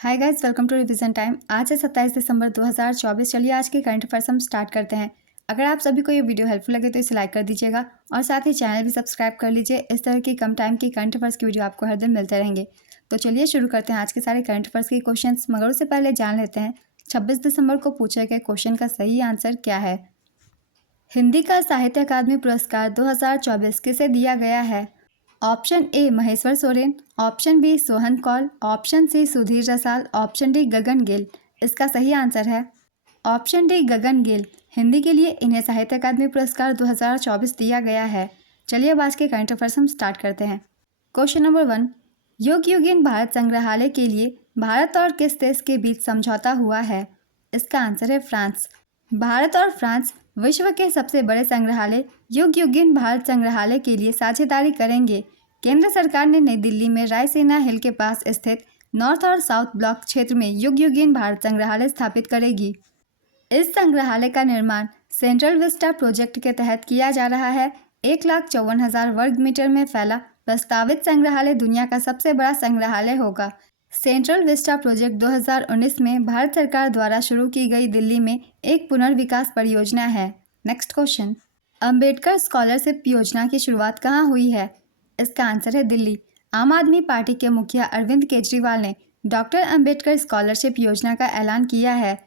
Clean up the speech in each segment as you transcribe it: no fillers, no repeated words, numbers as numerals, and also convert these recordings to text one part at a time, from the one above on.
Hi guys, welcome to revision time. आज है 27 दिसंबर 2024। चलिए आज के करंट अफेयर्स हम स्टार्ट करते हैं। अगर आप सभी को ये वीडियो हेल्पफुल लगे तो इसे लाइक कर दीजिएगा और साथ ही चैनल भी सब्सक्राइब कर लीजिए। इस तरह की कम टाइम की करंट अफेयर्स की वीडियो आपको हर दिन मिलते रहेंगे। तो चलिए शुरू करते हैं आज के सारे करंट अफेयर्स के क्वेश्चन, मगर उससे पहले जान लेते हैं 26 दिसंबर को पूछे गए क्वेश्चन का सही आंसर क्या है। हिंदी का साहित्य अकादमी पुरस्कार 2024 किसे दिया गया है? Option A Maheshwar Soren, option B Sohan Kaul, option C Sudhir Rasal, option D Gagan Gill. इसका सही आंसर है ऑप्शन डी गगन गिल। हिंदी के लिए इन्हें साहित्य अकादमी पुरस्कार 2024 दिया गया है। चलिए अब आज के करंट अफेयर्स हम स्टार्ट करते हैं। क्वेश्चन नंबर 1, युग युगीन भारत संग्रहालय के लिए भारत और किस देश के बीच समझौता हुआ है? इसका आंसर है फ्रांस। भारत और फ्रांस विश्व के सबसे बड़े संग्रहालय युग युगीन भारत संग्रहालय के लिए साझेदारी करेंगे। केंद्र सरकार ने नई दिल्ली में रायसीना हिल के पास स्थित नॉर्थ और साउथ ब्लॉक क्षेत्र में युग युगीन भारत संग्रहालय स्थापित करेगी। इस संग्रहालय का निर्माण सेंट्रल विस्टा प्रोजेक्ट के तहत किया जा रहा है। 1,54,000 वर्ग मीटर में फैला प्रस्तावित संग्रहालय दुनिया का सबसे बड़ा संग्रहालय होगा। सेंट्रल विस्टा प्रोजेक्ट 2019 में भारत सरकार द्वारा शुरू की गई दिल्ली में एक पुनर्विकास परियोजना है। नेक्स्ट क्वेश्चन, अंबेडकर स्कॉलरशिप योजना की शुरुआत कहाँ हुई है? इसका आंसर है दिल्ली। आम आदमी पार्टी के मुखिया अरविंद केजरीवाल ने डॉक्टर अंबेडकर स्कॉलरशिप योजना का ऐलान किया है।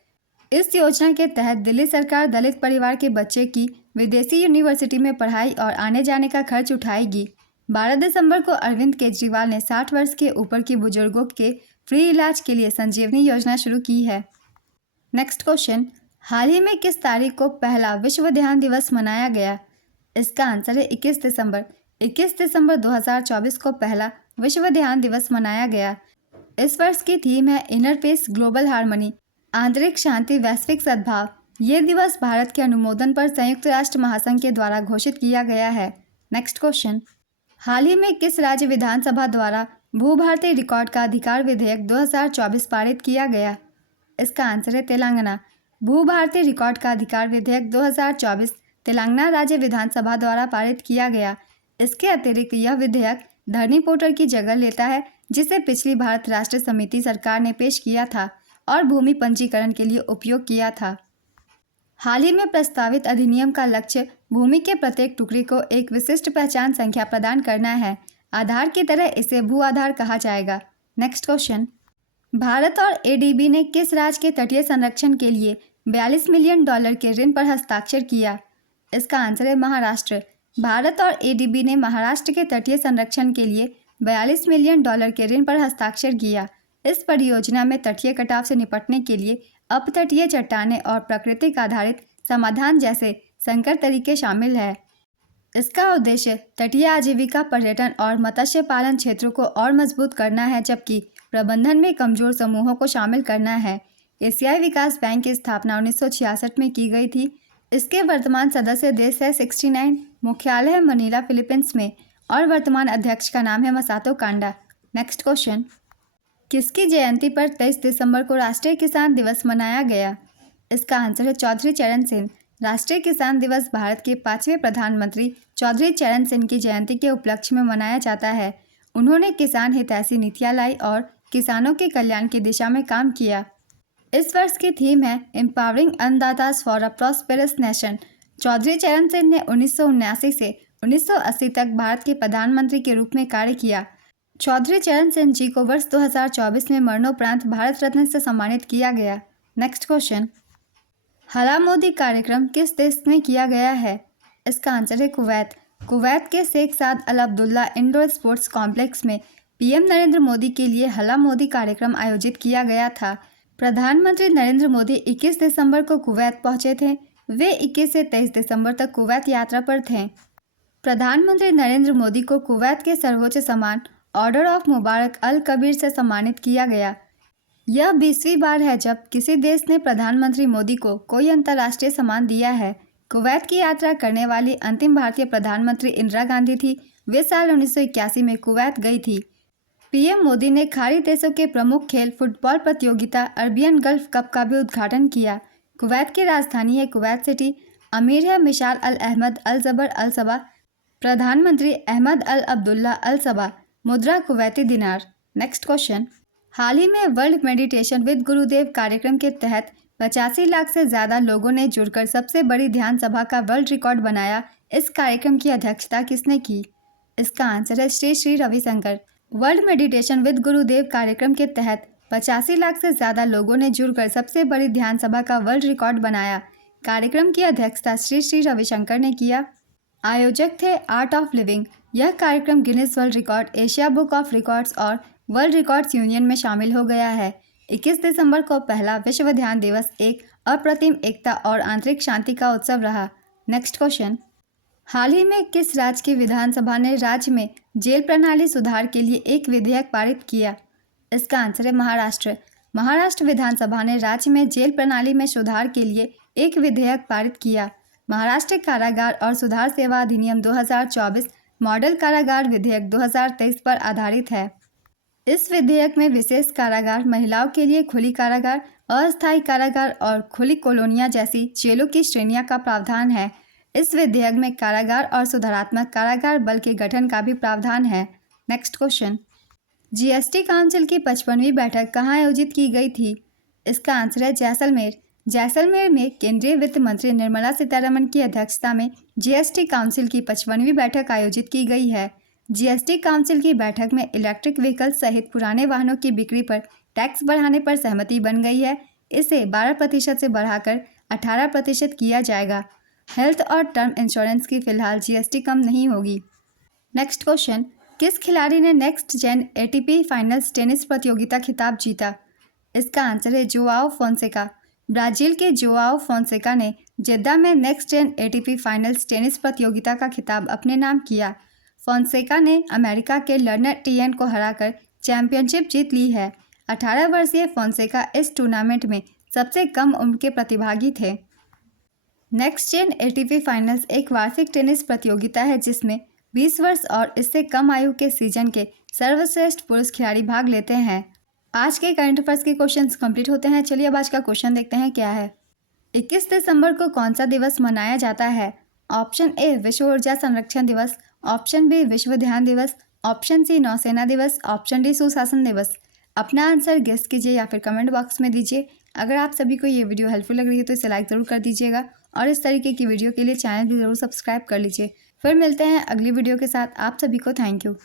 इस योजना के तहत दिल्ली सरकार दलित परिवार के बच्चे की विदेशी यूनिवर्सिटी में पढ़ाई और आने जाने का खर्च उठाएगी। 12 दिसंबर को अरविंद केजरीवाल ने 60 वर्ष के ऊपर के बुजुर्गों के फ्री इलाज के लिए संजीवनी योजना शुरू की है। नेक्स्ट क्वेश्चन, हाल ही में किस तारीख को पहला विश्व ध्यान दिवस मनाया गया? इसका आंसर है 21 दिसंबर। 21 दिसंबर 2024 को पहला विश्व ध्यान दिवस मनाया गया। इस वर्ष की थीम है इनर पीस ग्लोबल हार्मनी, आंतरिक शांति वैश्विक सद्भाव। ये दिवस भारत के अनुमोदन पर संयुक्त राष्ट्र महासंघ के द्वारा घोषित किया गया है। नेक्स्ट क्वेश्चन, हाल ही में किस राज्य विधानसभा द्वारा भूभारतीय रिकॉर्ड का अधिकार विधेयक 2024 पारित किया गया? इसका आंसर है तेलंगाना। भूभारतीय रिकॉर्ड का अधिकार विधेयक 2024 तेलंगाना राज्य विधानसभा द्वारा पारित किया गया। इसके अतिरिक्त यह विधेयक धरनी पोर्टल की जगह लेता है, जिसे पिछली भारत राष्ट्र समिति सरकार ने पेश किया था और भूमि पंजीकरण के लिए उपयोग किया था। हाल ही में प्रस्तावित अधिनियम का लक्ष्य भूमि के प्रत्येक टुकड़े को एक विशिष्ट पहचान संख्या प्रदान करना है। आधार की तरह इसे भू आधार कहा जाएगा। नेक्स्ट क्वेश्चन, भारत और एडीबी ने किस राज्य के तटीय संरक्षण के लिए $42 मिलियन के ऋण पर हस्ताक्षर किया? इसका आंसर है महाराष्ट्र। भारत और एडीबी ने महाराष्ट्र के तटीय संरक्षण के लिए $42 मिलियन के ऋण पर हस्ताक्षर किया। इस परियोजना में तटीय कटाव से निपटने के लिए अपतटीय चट्टानें और प्राकृतिक आधारित समाधान जैसे संकर तरीके शामिल है। इसका उद्देश्य तटीय आजीविका, पर्यटन और मत्स्य पालन क्षेत्रों को और मजबूत करना है, जबकि प्रबंधन में कमजोर समूहों को शामिल करना है। एशियाई विकास बैंक की स्थापना 1966 में की गई थी। इसके वर्तमान सदस्य देश है 69। मुख्यालय है मनीला, फिलीपींस में और वर्तमान अध्यक्ष का नाम है मसातो कांडा। नेक्स्ट क्वेश्चन, किसकी जयंती पर 23 दिसंबर को राष्ट्रीय किसान दिवस मनाया गया? इसका आंसर है चौधरी चरण सिंह। राष्ट्रीय किसान दिवस भारत के 5वें प्रधानमंत्री चौधरी चरण सिंह की जयंती के उपलक्ष्य में मनाया जाता है। उन्होंने किसान हितैषी नीतियां लाई और किसानों के कल्याण की दिशा में काम किया। इस वर्ष की थीम है empowering annadatas for a prosperous nation. Chaudhary Charan Singh ने 1979 से 1980 तक भारत के प्रधानमंत्री के रूप में कार्य किया। चौधरी चरण सिंह जी को वर्ष 2024 में मरणोपरांत भारत रत्न से सम्मानित किया गया। नेक्स्ट क्वेश्चन, हला मोदी कार्यक्रम किस देश में किया गया है? इसका आंसर है कुवैत। कुवैत के शेख साद अल अब्दुल्ला इंडोर स्पोर्ट्स कॉम्प्लेक्स में पीएम नरेंद्र मोदी के लिए हला मोदी कार्यक्रम आयोजित किया गया था। प्रधानमंत्री नरेंद्र मोदी 21 दिसंबर को कुवैत पहुंचे थे। वे 21 से 23 दिसंबर तक कुवैत यात्रा पर थे। प्रधानमंत्री नरेंद्र मोदी को कुवैत के सर्वोच्च सम्मान ऑर्डर ऑफ मुबारक अल कबीर से सम्मानित किया गया। यह 20वीं बार है जब किसी देश ने प्रधानमंत्री मोदी को कोई अंतर्राष्ट्रीय सम्मान दिया है। कुवैत की यात्रा करने वाली अंतिम भारतीय प्रधानमंत्री इंदिरा गांधी थी। वे साल 1981 में कुवैत गई थी। पीएम मोदी ने खाड़ी देशों के प्रमुख खेल फुटबॉल प्रतियोगिता अरबियन गल्फ कप का भी उद्घाटन किया। कुवैत की राजधानी है कुवैत सिटी। अमीर है मिशाल अल अहमद अल जबर अल सबा। प्रधानमंत्री अहमद अल अब्दुल्ला अल सबा। मुद्रा कुवैती दिनार। नेक्स्ट क्वेश्चन, हाल ही में वर्ल्ड मेडिटेशन विद गुरुदेव कार्यक्रम के तहत 85 लाख से ज़्यादा लोगों ने जुड़कर सबसे बड़ी ध्यान सभा का वर्ल्ड रिकॉर्ड बनाया। इस कार्यक्रम की अध्यक्षता किसने की? इसका आंसर है Shri Shri Ravishankar. World meditation with गुरुदेव कार्यक्रम के तहत 85 लाख से ज़्यादा लोगों ने जुड़कर सबसे बड़ी ध्यान सभा का वर्ल्ड रिकॉर्ड बनाया। कार्यक्रम की अध्यक्षता श्री श्री रविशंकर ने किया। आयोजक थे आर्ट ऑफ लिविंग। यह कार्यक्रम Guinness world record, Asia book of records और वर्ल्ड रिकॉर्ड्स यूनियन में शामिल हो गया है। 21 दिसंबर को पहला विश्व ध्यान दिवस एक अप्रतिम एकता और आंतरिक शांति का उत्सव रहा। नेक्स्ट क्वेश्चन, हाल ही में किस राज्य की विधानसभा ने राज्य में जेल प्रणाली सुधार के लिए एक विधेयक पारित किया? इसका आंसर है महाराष्ट्र। महाराष्ट्र विधानसभा ने राज्य में जेल प्रणाली में सुधार के लिए एक विधेयक पारित किया। महाराष्ट्र कारागार और सुधार सेवा अधिनियम 2024 मॉडल कारागार विधेयक 2023 पर आधारित है। इस विधेयक में विशेष कारागार, महिलाओं के लिए खुली कारागार, अस्थायी कारागार और खुली कॉलोनियां जैसी जेलों की श्रेणियां का प्रावधान है। इस विधेयक में कारागार और सुधारात्मक कारागार बल के गठन का भी प्रावधान है। नेक्स्ट क्वेश्चन, जीएसटी काउंसिल की 55वीं बैठक कहाँ आयोजित की गई थी? इसका आंसर है जैसलमेर। जैसलमेर में केंद्रीय वित्त मंत्री निर्मला सीतारमण की अध्यक्षता में जीएसटी काउंसिल की 55वीं बैठक आयोजित की गई है। जीएसटी काउंसिल की बैठक में इलेक्ट्रिक व्हीकल सहित पुराने वाहनों की बिक्री पर टैक्स बढ़ाने पर सहमति बन गई है। इसे 12% से बढ़ाकर 18% किया जाएगा। हेल्थ और टर्म इंश्योरेंस की फिलहाल जीएसटी कम नहीं होगी। नेक्स्ट क्वेश्चन, किस खिलाड़ी ने Next Gen ATP Finals tennis प्रतियोगिता खिताब जीता? इसका आंसर है जोआओ फोंसेका। ब्राजील के जोआओ फोंसेका ने जेद्दा में Next Gen ATP Finals tennis प्रतियोगिता का खिताब अपने नाम किया। फोंसेका ने अमेरिका के लर्नर टियन को हराकर चैंपियनशिप जीत ली है। 18 वर्षीय फोंसेका इस टूर्नामेंट में सबसे कम उम्र के प्रतिभागी थे। नेक्स्ट जेन एटीपी फाइनल्स एक वार्षिक टेनिस प्रतियोगिता है जिसमें 20 वर्ष और इससे कम आयु के सीजन के सर्वश्रेष्ठ पुरुष खिलाड़ी भाग लेते हैं। आज के करंट अफेयर्स के क्वेश्चंस कंप्लीट होते हैं। चलिए अब आज का क्वेश्चन देखते हैं क्या है। 21 दिसंबर को कौन सा दिवस मनाया जाता है? ऑप्शन ए विश्व ऊर्जा संरक्षण दिवस, ऑप्शन बी विश्व ध्यान दिवस, ऑप्शन सी नौसेना दिवस, ऑप्शन डी सुशासन दिवस। अपना आंसर गेस कीजिए या फिर कमेंट बॉक्स में दीजिए। अगर आप सभी को ये वीडियो हेल्पफुल लग रही है तो इसे लाइक ज़रूर कर दीजिएगा और इस तरीके की वीडियो के लिए चैनल भी ज़रूर सब्सक्राइब कर लीजिए। फिर मिलते हैं अगली वीडियो के साथ। आप सभी को थैंक यू।